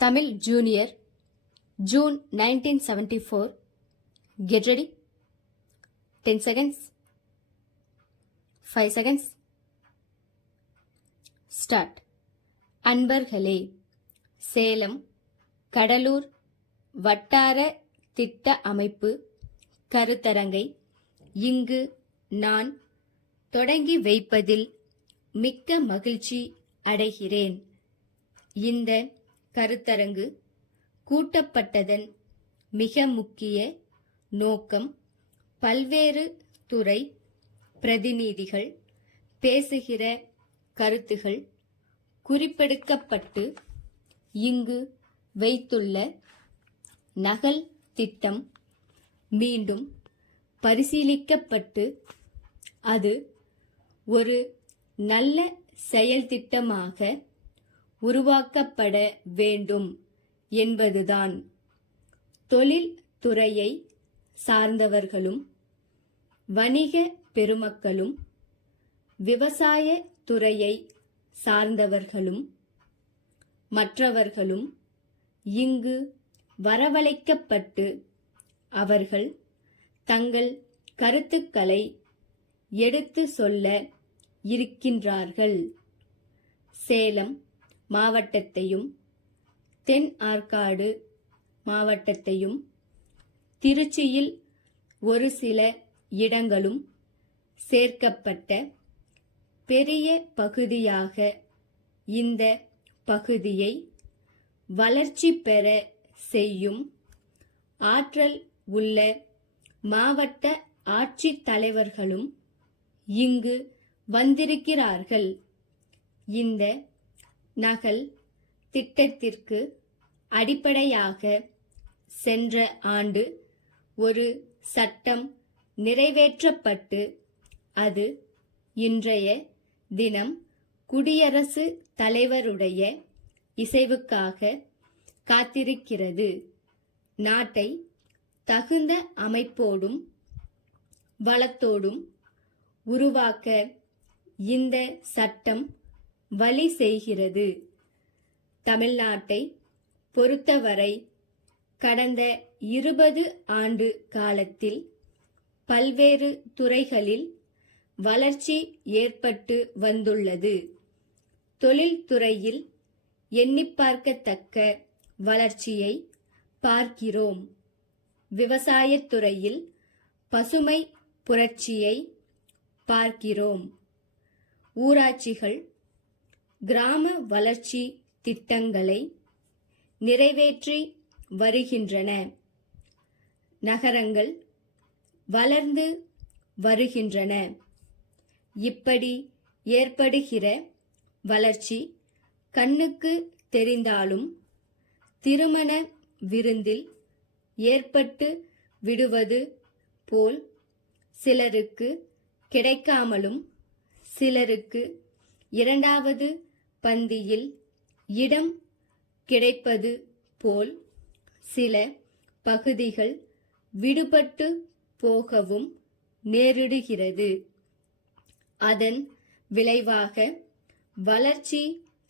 Tamil Junior, June 1974. Get ready. 10 seconds. 5 seconds. Start. அன்பர்களே, சேலம் கடலூர் வட்டார திட்ட அமைப்பு கருத்தரங்கை இங்கு நான் தொடங்கி வைப்பதில் மிக்க மகிழ்ச்சி அடைகிறேன். இந்த கருத்தரங்கு கூட்டப்பட்டதன் மிக முக்கிய நோக்கம் பல்வேறு துறை பிரதிநிதிகள் பேசுகிற கருத்துகள் குறிப்பெடுக்கப்பட்டு இங்கு வைத்துள்ள நகல் திட்டம் மீண்டும் பரிசீலிக்கப்பட்டு அது ஒரு நல்ல செயல் திட்டமாக உருவாக்கப்பட வேண்டும் என்பதுதான். தொழில் துறையை சார்ந்தவர்களும் வணிக பெருமக்களும் விவசாய துறையை சார்ந்தவர்களும் மற்றவர்களும் இங்கு வரவழைக்கப்பட்டு அவர்கள் தங்கள் கருத்துக்களை எடுத்து சொல்ல இருக்கின்றார்கள். சேலம் மாவட்டத்தையும் தென் ஆற்காடு மாவட்டத்தையும் திருச்சியில் ஒரு சில இடங்களும் சேர்க்கப்பட்ட பெரிய பகுதியாக இந்த பகுதியை வளர்ச்சி பெற செய்யும் ஆற்றல் உள்ள மாவட்ட ஆட்சித் தலைவர்களும் இங்கு வந்திருக்கிறார்கள். இந்த நகல் திட்டத்திற்கு அடிப்படையாக சென்ற ஆண்டு ஒரு சட்டம் நிறைவேற்றப்பட்டு அது இன்றைய தினம் குடியரசு தலைவருடைய இசைவுக்காக காத்திருக்கிறது. நாட்டை தகுந்த அமைப்போடும் வளத்தோடும் உருவாக்க இந்த சட்டம் வழி செய்கிறது. தமிழ்நாட்டை பொறுத்தவரை கடந்த 20 ஆண்டு காலத்தில் பல்வேறு துறைகளில் வளர்ச்சி ஏற்பட்டு வந்துள்ளது. தொழில்துறையில் எண்ணிப்பார்க்கத்தக்க வளர்ச்சியை பார்க்கிறோம். விவசாயத்துறையில் பசுமை புரட்சியை பார்க்கிறோம். ஊராட்சிகள் கிராம வளர்ச்சி திட்டங்களை நிறைவேற்றி வருகின்றன. நகரங்கள் வளர்ந்து வருகின்றன. இப்படி ஏற்படுகிற வளர்ச்சி கண்ணுக்கு தெரிந்தாலும் திருமண விருந்தில் ஏற்பட்டு விடுவது போல் சிலருக்கு கிடைக்காமலும் சிலருக்கு இரண்டாவது பந்தியில் இடம் கிடைப்பது போல் சில பகுதிகள் விடுபட்டு போகவும் நேரிடுகிறது. அதன் விளைவாக வளர்ச்சி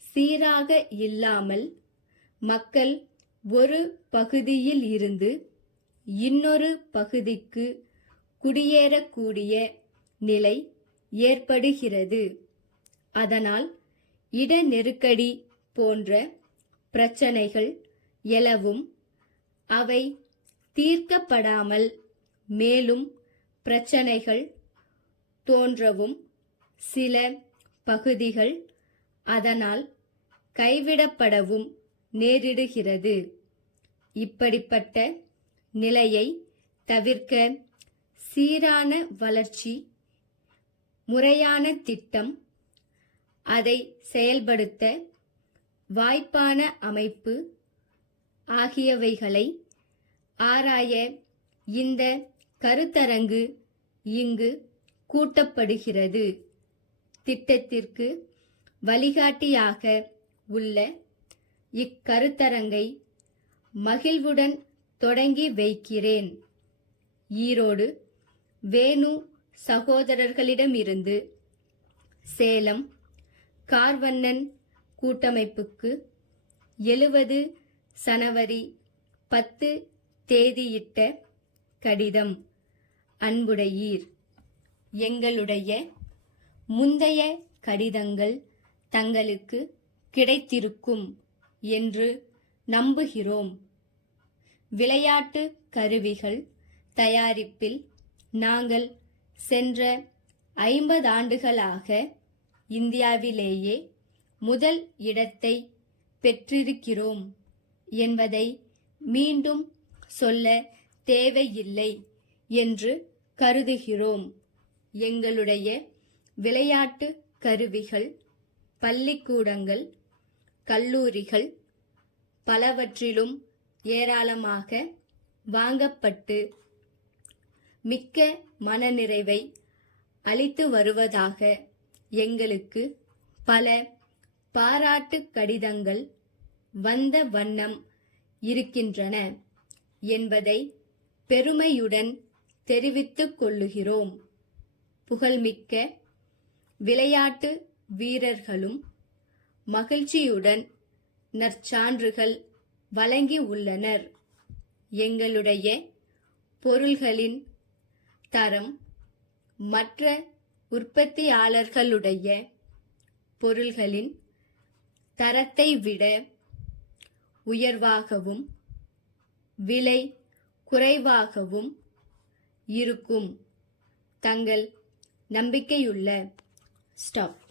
சீராக இல்லாமல் மக்கள் ஒரு பகுதியில் இருந்து இன்னொரு பகுதிக்கு குடியேறக்கூடிய நிலை ஏற்படுகிறது. அதனால் இட நெருக்கடி போன்ற பிரச்சனைகள் எழவும் அவை தீர்க்கப்படாமல் மேலும் பிரச்சனைகள் தோன்றவும் சில பகுதிகள் அதனால் கைவிடப்படவும் நேரிடுகிறது. இப்படிப்பட்ட நிலையை தவிர்க்க சீரான வளர்ச்சி, முறையான திட்டம், அதை செயல்படுத்த வாய்ப்பான அமைப்பு ஆகியவைகளை ஆராய இந்த கருத்தரங்கு இங்கு கூட்டப்படுகிறது. திட்டத்திற்கு வழிகாட்டியாக உள்ள இக்கருத்தரங்கை மகிழ்வுடன் தொடங்கி வைக்கிறேன். ஈரோடு வேணு சகோதரர்களிடமிருந்து சேலம் கார்வண்ணன் கூட்டமைப்புக்கு 70 சனவரி 10 தேதியிட்ட கடிதம். அன்புடையீர், எங்களுடைய முந்தைய கடிதங்கள் தங்களுக்கு கிடைத்திருக்கும் என்று நம்புகிறோம். விளையாட்டு கருவிகள் தயாரிப்பில் நாங்கள் சென்ற 50 ஆண்டுகளாக இந்தியாவிலேயே முதல் இடத்தை பெற்றிருக்கிறோம் என்பதை மீண்டும் சொல்ல தேவையில்லை என்று கருதுகிறோம். எங்களுடைய விளையாட்டு கருவிகள் பள்ளிக்கூடங்கள், கல்லூரிகள் பலவற்றிலும் ஏராளமாக வாங்கப்பட்டு மிக்க மனநிறைவை அளித்து வருவதாக எங்களுக்கு பல பாராட்டு கடிதங்கள் வந்த வண்ணம் இருக்கின்றன என்பதை பெருமையுடன் தெரிவித்துக் கொள்ளுகிறோம். புகழ்மிக்க விளையாட்டு வீரர்களும் மகிழ்ச்சியுடன் நற்சான்றுகள் வழங்கி உள்ளனர். எங்களுடைய பொருள்களின் தரம் மற்ற உற்பத்தியாளர்களுடைய பொருள்களின் தரத்தை விட உயர்வாகவும் விலை குறைவாகவும் இருக்கும். தங்கள் நம்பிக்கையுள்ள ஸ்டாப்.